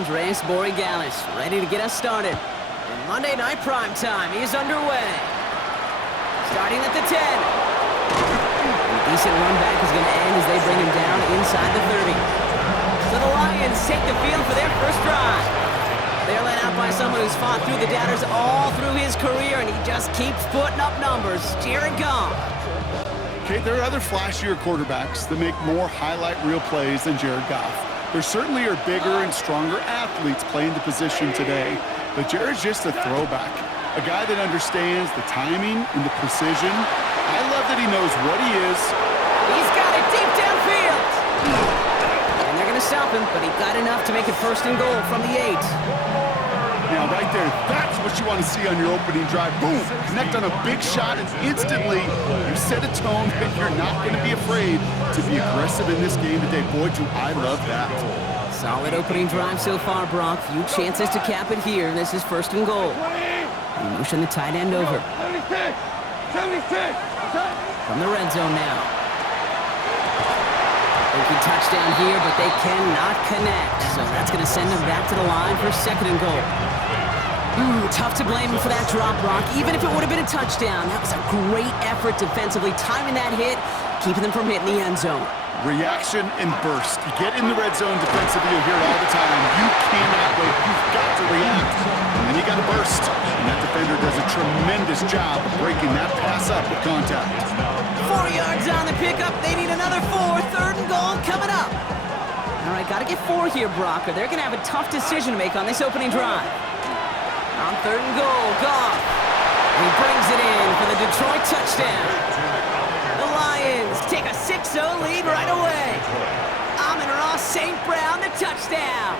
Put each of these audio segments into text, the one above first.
Andres Borregalis, ready to get us started. And Monday Night Primetime is underway. Starting at the 10. And a decent run back is going to end as they bring him down inside the 30. So the Lions take the field for their first drive. They're led out by someone who's fought through the doubters all through his career, and he just keeps putting up numbers. Jared Goff. Okay, there are other flashier quarterbacks that make more highlight reel plays than Jared Goff. There certainly are bigger and stronger athletes playing the position today, but Jared's just a throwback, a guy that understands the timing and the precision. I love that he knows what he is. He's got it deep downfield. And they're going to stop him, but he got enough to make it first and goal from the 8. Now, right there, that's what you want to see on your opening drive. Boom! Connect on a big shot, and instantly you set a tone that you're not going to be afraid to be aggressive in this game today. Boy, do I love that. Solid opening drive so far, Brock. Few chances to cap it here. This is first and goal. They motion the tight end over. From the red zone now. They can touchdown here, but they cannot connect. So that's going to send them back to the line for second and goal. Tough to blame him for that drop, Brock. Even if it would have been a touchdown, that was a great effort defensively, timing that hit, keeping them from hitting the end zone. Reaction and burst. You get in the red zone defensively, you'll hear it all the time. You cannot wait. You've got to react. And then you got to burst. And that defender does a tremendous job of breaking that pass up with contact. 4 yards on the pickup. They need another 4. Third and goal coming up. All right, got to get 4 here, Brock, or they're going to have a tough decision to make on this opening drive. On third and goal, Goff. He brings it in for the Detroit touchdown. The Lions take a 6-0 lead right away. Amon-Ra St. Brown, the touchdown.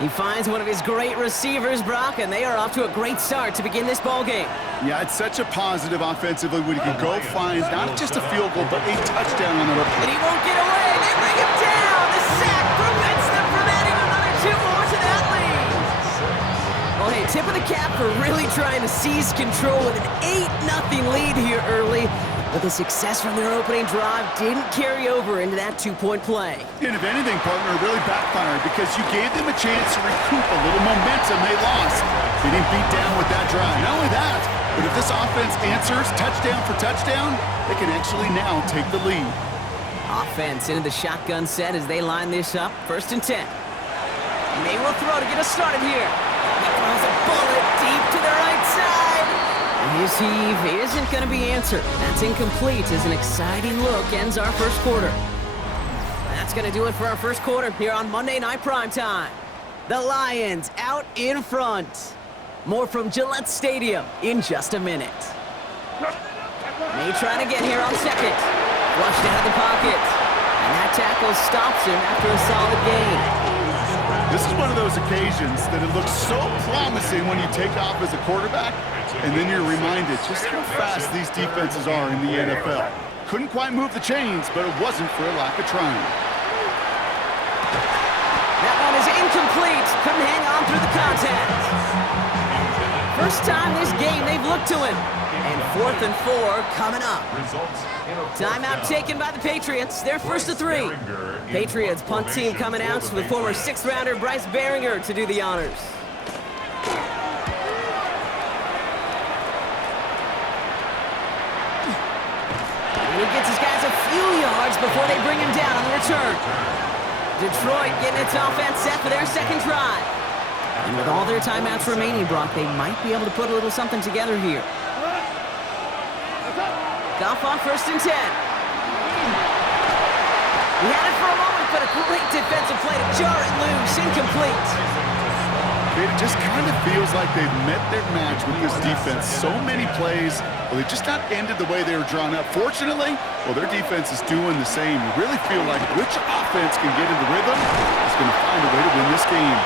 He finds one of his great receivers, Brock, and they are off to a great start to begin this ballgame. Yeah, it's such a positive offensively when he can go find not just a field goal, but a touchdown on the road. And he won't get away. They bring him down. The sack prevents them from adding another 2 more to that lead. Well, hey, tip of the cap for really trying to seize control with an 8-0 lead here early. But the success from their opening drive didn't carry over into that 2-point play. And if anything, partner, really backfired because you gave them a chance to recoup a little momentum they lost. Getting beat down with that drive. Not only that, but if this offense answers touchdown for touchdown, they can actually now take the lead. Offense into the shotgun set as they line this up. First and 10. May will throw to get us started here. He throws a bullet deep to the right side. His heave isn't going to be answered. That's incomplete as an exciting look ends our first quarter. That's going to do it for our first quarter here on Monday Night Primetime. The Lions out in front. More from Gillette Stadium in just a minute. May trying to get here on second. Flushed out of the pocket. And that tackle stops him after a solid gain. This is one of those occasions that it looks so promising when you take off as a quarterback, and then you're reminded just how fast these defenses are in the NFL. Couldn't quite move the chains, but it wasn't for a lack of trying. That one is incomplete. Couldn't hang on through the contact. First time this game they've looked to him. And 4th and 4 coming up. Timeout taken by the Patriots. They're first to 3. Patriots punt team coming out with former 6th-rounder Bryce Baringer to do the honors. And he gets his guys a few yards before they bring him down on the return. Detroit getting its offense set for their second drive. And with all their timeouts remaining, Brock, they might be able to put a little something together here. Goff on first and 10. He had it for a moment, but a great defensive play to jar it loose. Incomplete. It just kind of feels like they've met their match with this defense. So many plays, well, they just not ended the way they were drawn up. Fortunately, well, their defense is doing the same. You really feel like which offense can get into rhythm is going to find a way to win this game.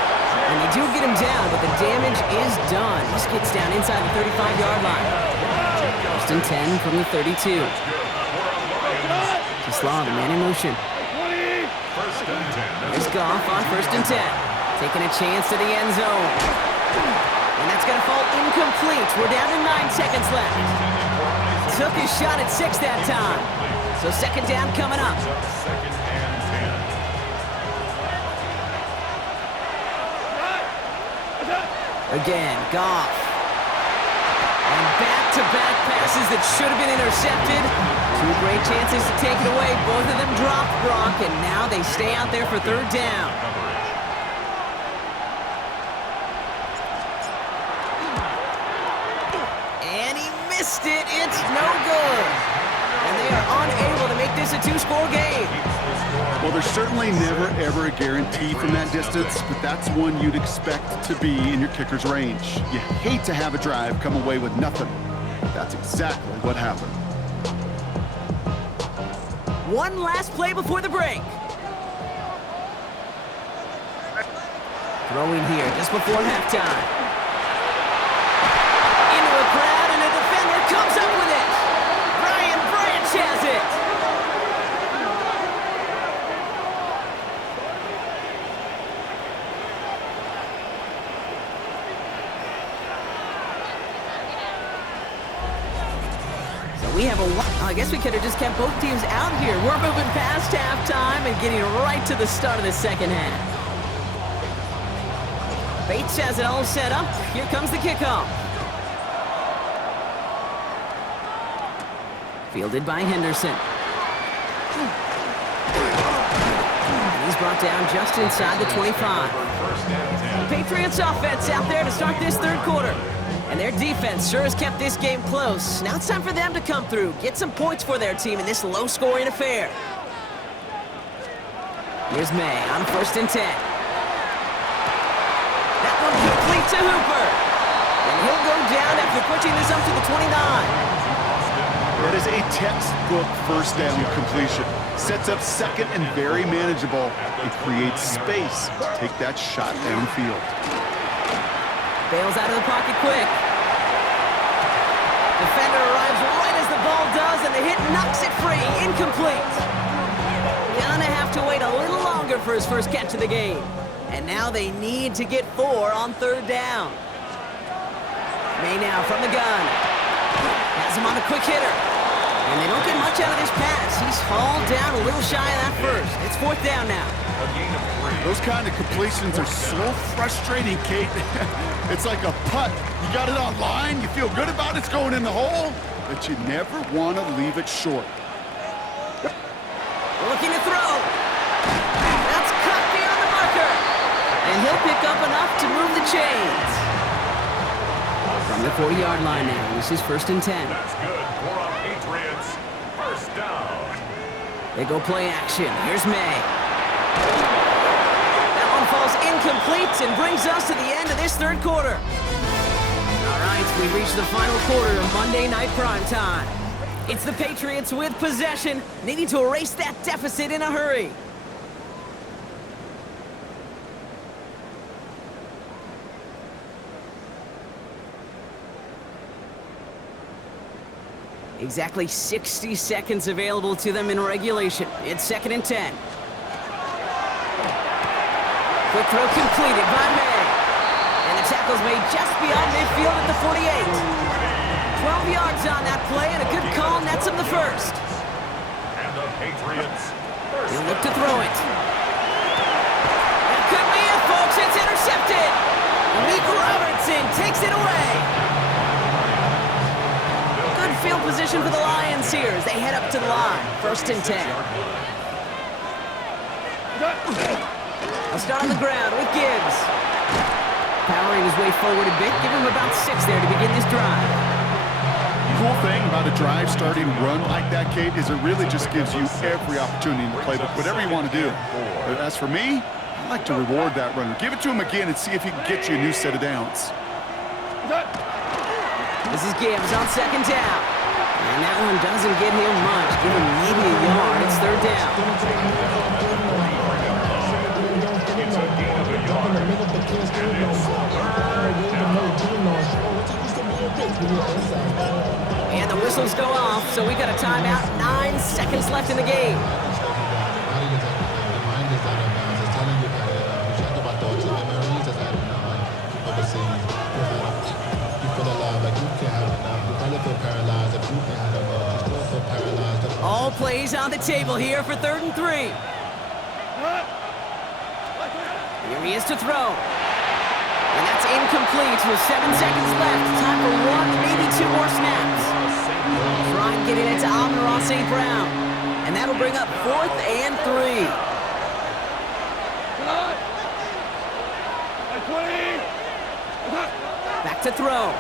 And they do get him down, but the damage is done. He gets down inside the 35-yard line. First and 10 from the 32. Just law the man in motion. There's Goff on first and 10. Taking a chance to the end zone. And that's going to fall incomplete. We're down to 9 seconds left. Took his shot at 6 that time. So second down coming up. Again, Goff. And back-to-back passes that should have been intercepted. Two great chances to take it away. Both of them dropped, Brock, and now they stay out there for third down. And he missed it. It's no good. And they are unable to make this a two-score game. Well, there's certainly never, ever a guarantee from that distance, but that's one you'd expect to be in your kicker's range. You hate to have a drive come away with nothing. That's exactly what happened. One last play before the break. Throwing here just before halftime. Into a crowd, and a defender comes up with it. Brian Branch has it. We have I guess we could have just kept both teams out here. We're moving past halftime and getting right to the start of the second half. Bates has it all set up. Here comes the kickoff. Fielded by Henderson. And he's brought down just inside the 25. The Patriots offense out there to start this third quarter. And their defense sure has kept this game close. Now it's time for them to come through, get some points for their team in this low-scoring affair. Here's May on 1st and 10. That one complete to Hooper. And he'll go down after pushing this up to the 29. That is a textbook first down completion. Sets up second and very manageable. It creates space to take that shot downfield. Bails out of the pocket quick. Defender arrives right as the ball does, and the hit knocks it free. Incomplete. Gonna have to wait a little longer for his first catch of the game. And now they need to get 4 on third down. May now from the gun. Has him on a quick hitter. And they don't get much out of this pass. He's hauled down a little shy of that first. It's 4th down now. Those kind of completions are so frustrating, Kate. It's like a putt. You got it on line, you feel good about it's going in the hole, but you never want to leave it short. Looking to throw. That's cut beyond the marker. And he'll pick up enough to move the chains. From the 40-yard line now, this is 1st and 10. That's good for our Patriots. First down. They go play action. Here's May. That one falls incomplete and brings us to the end of this third quarter. All right, we reach the final quarter of Monday Night Primetime. It's the Patriots with possession, needing to erase that deficit in a hurry. Exactly 60 seconds available to them in regulation. It's 2nd and 10. Quick throw completed by May. And the tackle's made just beyond midfield at the 48. 12 yards on that play, and a good call nets him the first. And the Patriots. He'll look to throw it. That could be it, folks. It's intercepted. Meek Robertson takes it away. Good field position for the Lions here as they head up to the line. 1st and 10. I'll start on the ground with Gibbs. Powering his way forward a bit. Give him about 6 there to begin this drive. Cool thing about a drive starting run like that, Kate, is it really just gives you every opportunity in the playbook, whatever you want to do. But as for me, I like to reward that runner. Give it to him again and see if he can get you a new set of downs. This is Gibbs on 2nd down. And that one doesn't get him much. Give him maybe a yard. It's 3rd down. It's a gain of a yard. And it's 3rd down. And the whistles go off, so we got a timeout. 9 seconds left in the game. All plays on the table here for 3rd and 3. Here he is to throw. And that's incomplete with 7 seconds left. Time for 1, maybe 2 more snaps. Try and get it into Amon-Ra St. Brown. And that'll bring up 4th and 3. Back to throw.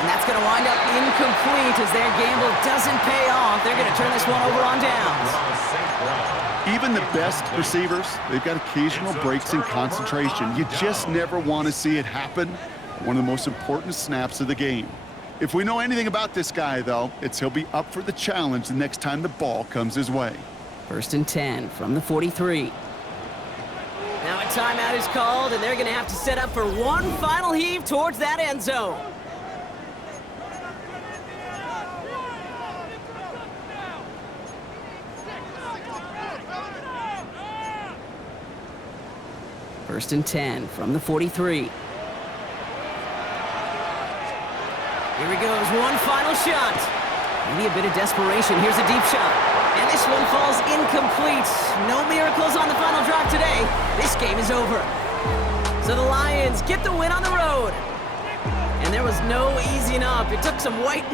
And that's going to wind up incomplete as their gamble doesn't pay off. They're going to turn this one over on downs. Even the best receivers, they've got occasional breaks in concentration. You just never want to see it happen. One of the most important snaps of the game. If we know anything about this guy, though, it's he'll be up for the challenge the next time the ball comes his way. 1st and 10 from the 43. Now a timeout is called, and they're going to have to set up for one final heave towards that end zone. First and 10 from the 43. Here he goes, one final shot. Maybe a bit of desperation. Here's a deep shot. And this one falls incomplete. No miracles on the final drive today. This game is over. So the Lions get the win on the road. And there was no easing up. It took some white